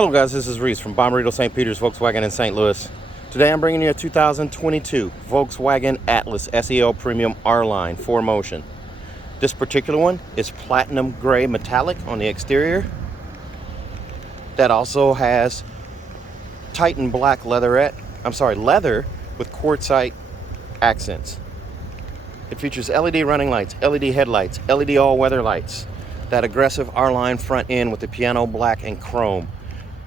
Hello guys, this is Reese from Bommarito St. Peter's Volkswagen in St. Louis. Today I'm bringing you a 2022 Volkswagen Atlas SEL Premium R-Line 4Motion. This particular one is platinum gray metallic on the exterior. That also has Titan black leather with quartzite accents. It features LED running lights, LED headlights, LED all-weather lights, that aggressive R-Line front end with the piano black and chrome.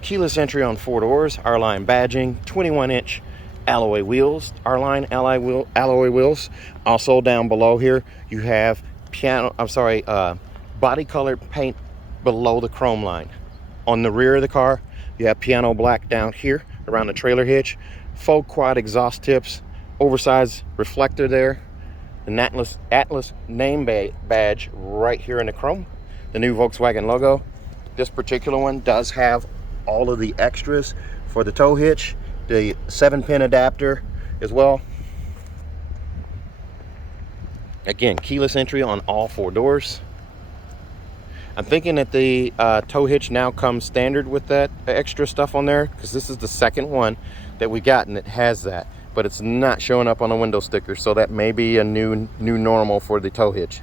Keyless entry on 4 doors, R-Line badging, 21-inch alloy wheels, R-Line alloy wheels. Also down below here, you have body colored paint below the chrome line. On the rear of the car, you have piano black down here around the trailer hitch, faux quad exhaust tips, oversized reflector there, the Atlas name badge right here in the chrome, the new Volkswagen logo. This particular one does have all of the extras for the tow hitch, the 7-pin adapter as well. Again, keyless entry on all 4 doors. I'm thinking that the tow hitch now comes standard with that extra stuff on there, because this is the second one that we got and it has that, but it's not showing up on the window sticker, so that may be a new normal for the tow hitch.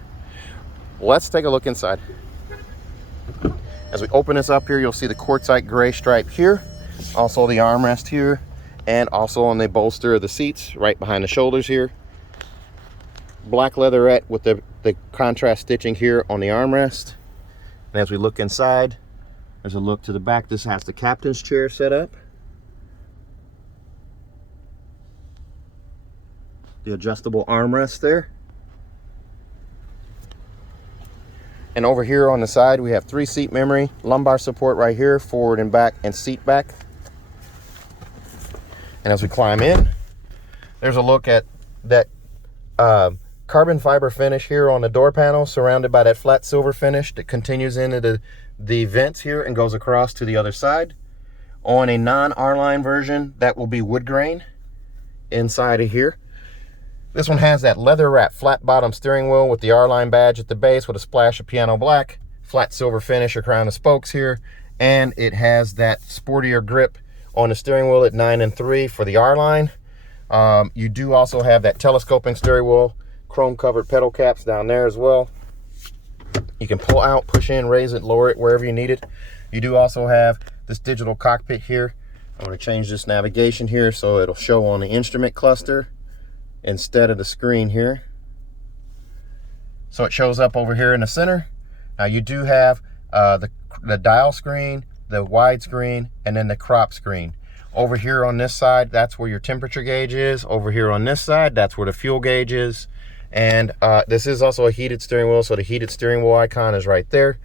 Let's take a look inside. As we open this up here, you'll see the quartzite gray stripe here, also the armrest here, and also on the bolster of the seats right behind the shoulders here. Black leatherette with the contrast stitching here on the armrest. And as we look inside, there's a look to the back. This has the captain's chair set up, the adjustable armrest there. And over here on the side, we have 3 seat memory, lumbar support right here, forward and back, and seat back. And as we climb in, there's a look at that carbon fiber finish here on the door panel, surrounded by that flat silver finish that continues into the vents here and goes across to the other side. On a non-R-Line version, that will be wood grain inside of here. This one has that leather wrap flat bottom steering wheel with the R-Line badge at the base with a splash of piano black, flat silver finish around the spokes here, and it has that sportier grip on the steering wheel at 9 and 3 for the R-Line. You do also have that telescoping steering wheel, chrome covered pedal caps down there as well. You can pull out, push in, raise it, lower it wherever you need it. You do also have this digital cockpit here. I'm going to change this navigation here so it'll show on the instrument cluster instead of the screen here. So it shows up over here in the center. Now you do have the dial screen, the wide screen, and then the crop screen. Over here on this side, that's where your temperature gauge is. Over here on this side, that's where the fuel gauge is. And this is also a heated steering wheel, so the heated steering wheel icon is right there.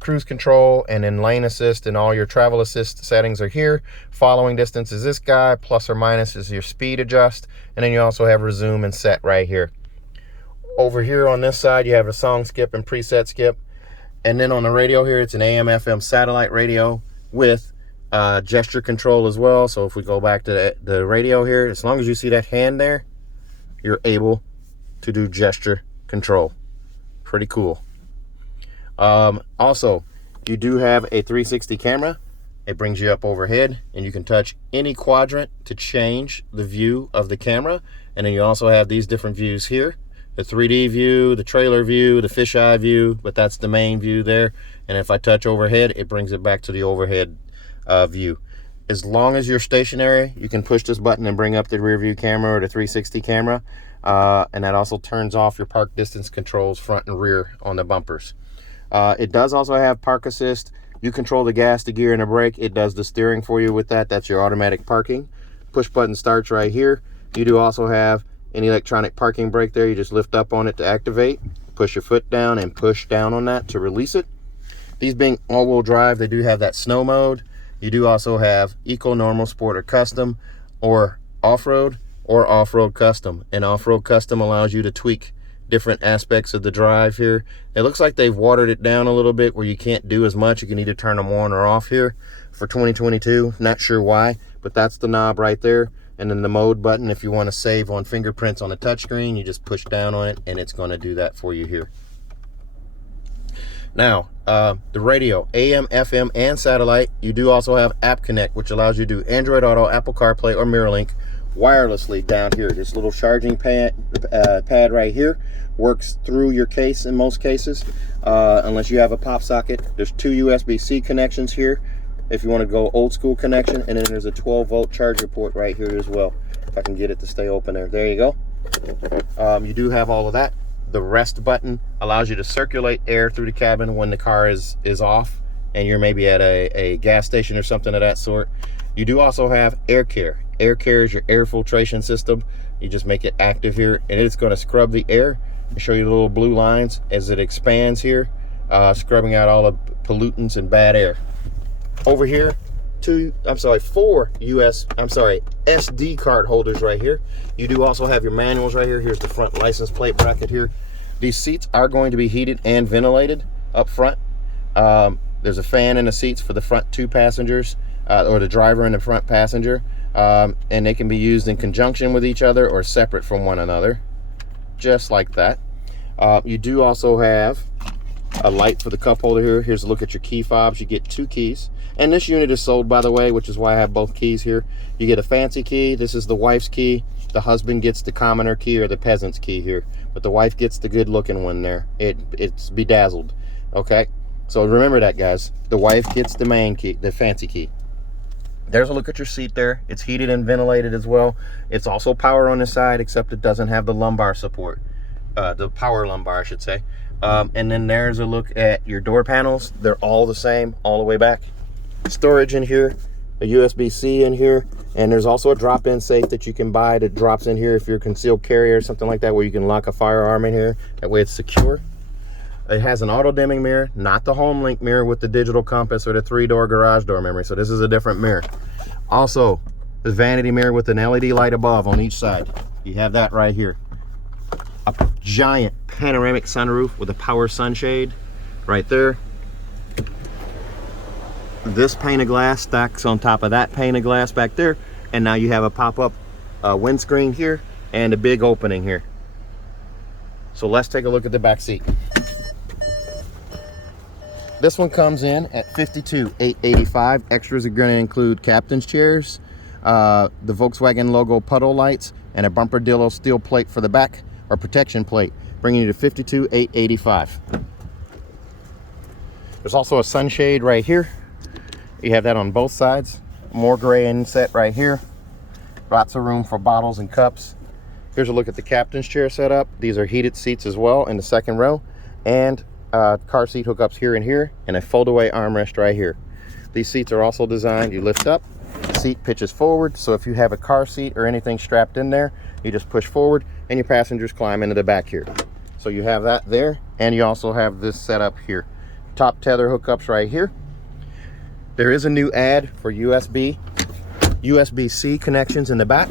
Cruise control and then lane assist and all your travel assist settings are here. Following distance is this guy, plus or minus is your speed adjust, and then you also have resume and set right here. Over here on this side, you have a song skip and preset skip, and then on the radio here, it's an AM FM satellite radio with gesture control as well. So if we go back to the radio here, as long as you see that hand there, you're able to do gesture control. Pretty cool. Also, you do have a 360 camera. It brings you up overhead and you can touch any quadrant to change the view of the camera. And then you also have these different views here, the 3D view, the trailer view, the fisheye view, but that's the main view there. And if I touch overhead, it brings it back to the overhead view. As long as you're stationary, you can push this button and bring up the rear view camera or the 360 camera. And that also turns off your park distance controls front and rear on the bumpers. It does also have park assist. You control the gas, the gear, and the brake. It does the steering for you with that. That's your automatic parking. Push button starts right here. You do also have an electronic parking brake there. You just lift up on it to activate. Push your foot down and push down on that to release it. These being all-wheel drive, they do have that snow mode. You do also have Eco, Normal, Sport, or Custom, or Off-Road, or Off-Road Custom. And Off-Road Custom allows you to tweak different aspects of the drive here. It looks like they've watered it down a little bit where you can't do as much. You can either turn them on or off here for 2022. Not sure why, but that's the knob right there. And then the mode button, if you want to save on fingerprints on the touchscreen, you just push down on it and it's going to do that for you here. Now, the radio, AM, FM, and satellite. You do also have App Connect, which allows you to do Android Auto, Apple CarPlay, or MirrorLink wirelessly down here. This little charging pad right here works through your case in most cases, unless you have a pop socket. There's 2 USB-C connections here if you want to go old school connection, and then there's a 12-volt charger port right here as well. If I can get it to stay open there. There you go. You do have all of that. The rest button allows you to circulate air through the cabin when the car is off and you're maybe at a gas station or something of that sort. You do also have air care. Air care is your air filtration system. You just make it active here, and it's going to scrub the air and show you the little blue lines as it expands here, scrubbing out all the pollutants and bad air. Over here, 4 SD card holders right here. You do also have your manuals right here. Here's the front license plate bracket here. These seats are going to be heated and ventilated up front. There's a fan in the seats for the front 2 passengers, or the driver and the front passenger, and they can be used in conjunction with each other or separate from one another, just like that. You do also have a light for the cup holder here. Here's a look at your key fobs. You get 2 keys. And this unit is sold, by the way, which is why I have both keys here. You get a fancy key. This is the wife's key. The husband gets the commoner key or the peasant's key here. But the wife gets the good looking one there. It's bedazzled. Okay? So remember that, guys. The wife gets the main key, the fancy key. There's a look at your seat there. It's heated and ventilated as well. It's also power on the side, except it doesn't have the lumbar support. The power lumbar, I should say. And then there's a look at your door panels. They're all the same all the way back. Storage in here, a USB-C in here, and there's also a drop-in safe that you can buy that drops in here if you're a concealed carry or something like that, where you can lock a firearm in here. That way it's secure. It has an auto-dimming mirror, not the HomeLink mirror with the digital compass or the 3-door garage door memory. So this is a different mirror. Also, the vanity mirror with an LED light above on each side. You have that right here. A giant panoramic sunroof with a power sunshade right there. This pane of glass stacks on top of that pane of glass back there, and now you have a pop-up windscreen here and a big opening here. So let's take a look at the back seat. This one comes in at $52,885. Extras are going to include captain's chairs, the Volkswagen logo puddle lights, and a bumper-dillo steel plate for the back, or protection plate, bringing you to $52,885. There's also a sunshade right here. You have that on both sides. More gray inset right here. Lots of room for bottles and cups. Here's a look at the captain's chair setup. These are heated seats as well in the second row, and car seat hookups here and here, and a fold-away armrest right here. These seats are also designed, you lift up, the seat pitches forward, so if you have a car seat or anything strapped in there, you just push forward and your passengers climb into the back here. So you have that there, and you also have this setup here. Top tether hookups right here. There is a new ad for USB-C connections in the back.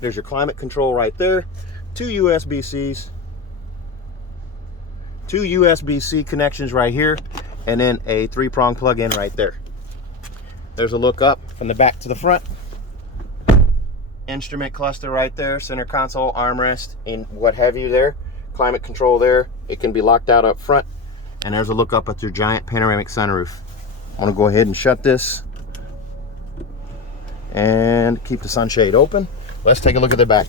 There's your climate control right there. 2 USB-Cs. 2 USB-C connections right here, and then a 3-prong plug-in right there. There's a look up from the back to the front. Instrument cluster right there, center console, armrest, and what have you there. Climate control there. It can be locked out up front. And there's a look up at your giant panoramic sunroof. I'm gonna go ahead and shut this and keep the sunshade open. Let's take a look at the back.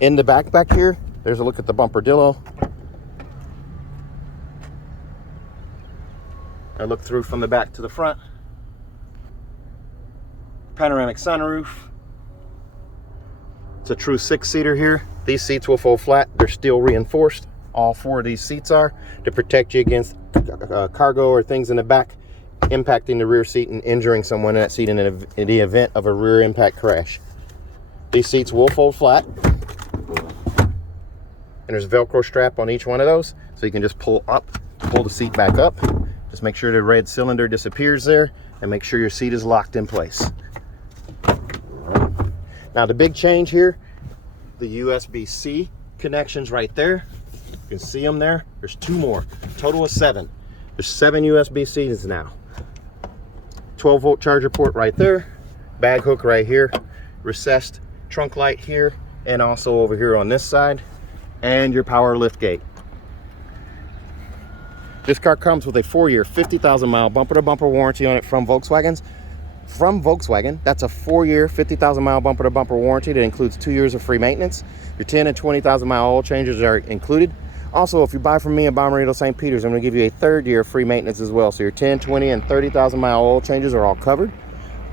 In the back here, there's a look at the bumper-dillo. I look through from the back to the front. Panoramic sunroof. It's a true 6-seater here. These seats will fold flat. They're steel reinforced. All 4 of these seats are, to protect you against cargo or things in the back impacting the rear seat and injuring someone in that seat in the event of a rear impact crash. These seats will fold flat. And there's a Velcro strap on each one of those, so you can just pull the seat back up. Just make sure the red cylinder disappears there, and make sure your seat is locked in place. Now the big change here, the USB-C connections right there. You can see them there. There's 2 more. Total of 7. There's 7 USB-Cs now. 12-volt charger port right there. Bag hook right here. Recessed trunk light here, and also over here on this side. And your power lift gate. This car comes with a 4-year, 50,000 mile bumper-to-bumper warranty on it from Volkswagen. That's a 4-year, 50,000 mile bumper-to-bumper warranty that includes 2 years of free maintenance. Your 10 and 20,000 mile oil changes are included. Also, if you buy from me in Bommarito St. Peter's, I'm going to give you a 3rd year free maintenance as well. So your 10, 20, and 30,000 mile oil changes are all covered.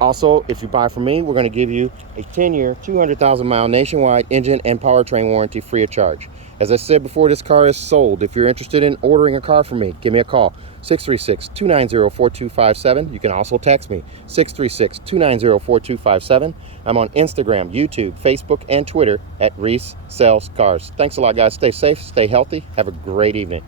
Also, if you buy from me, we're going to give you a 10-year, 200,000 mile nationwide engine and powertrain warranty free of charge. As I said before, this car is sold. If you're interested in ordering a car from me, give me a call, 636-290-4257. You can also text me, 636-290-4257. I'm on Instagram, YouTube, Facebook, and Twitter at Reese Sells Cars. Thanks a lot, guys. Stay safe, stay healthy. Have a great evening.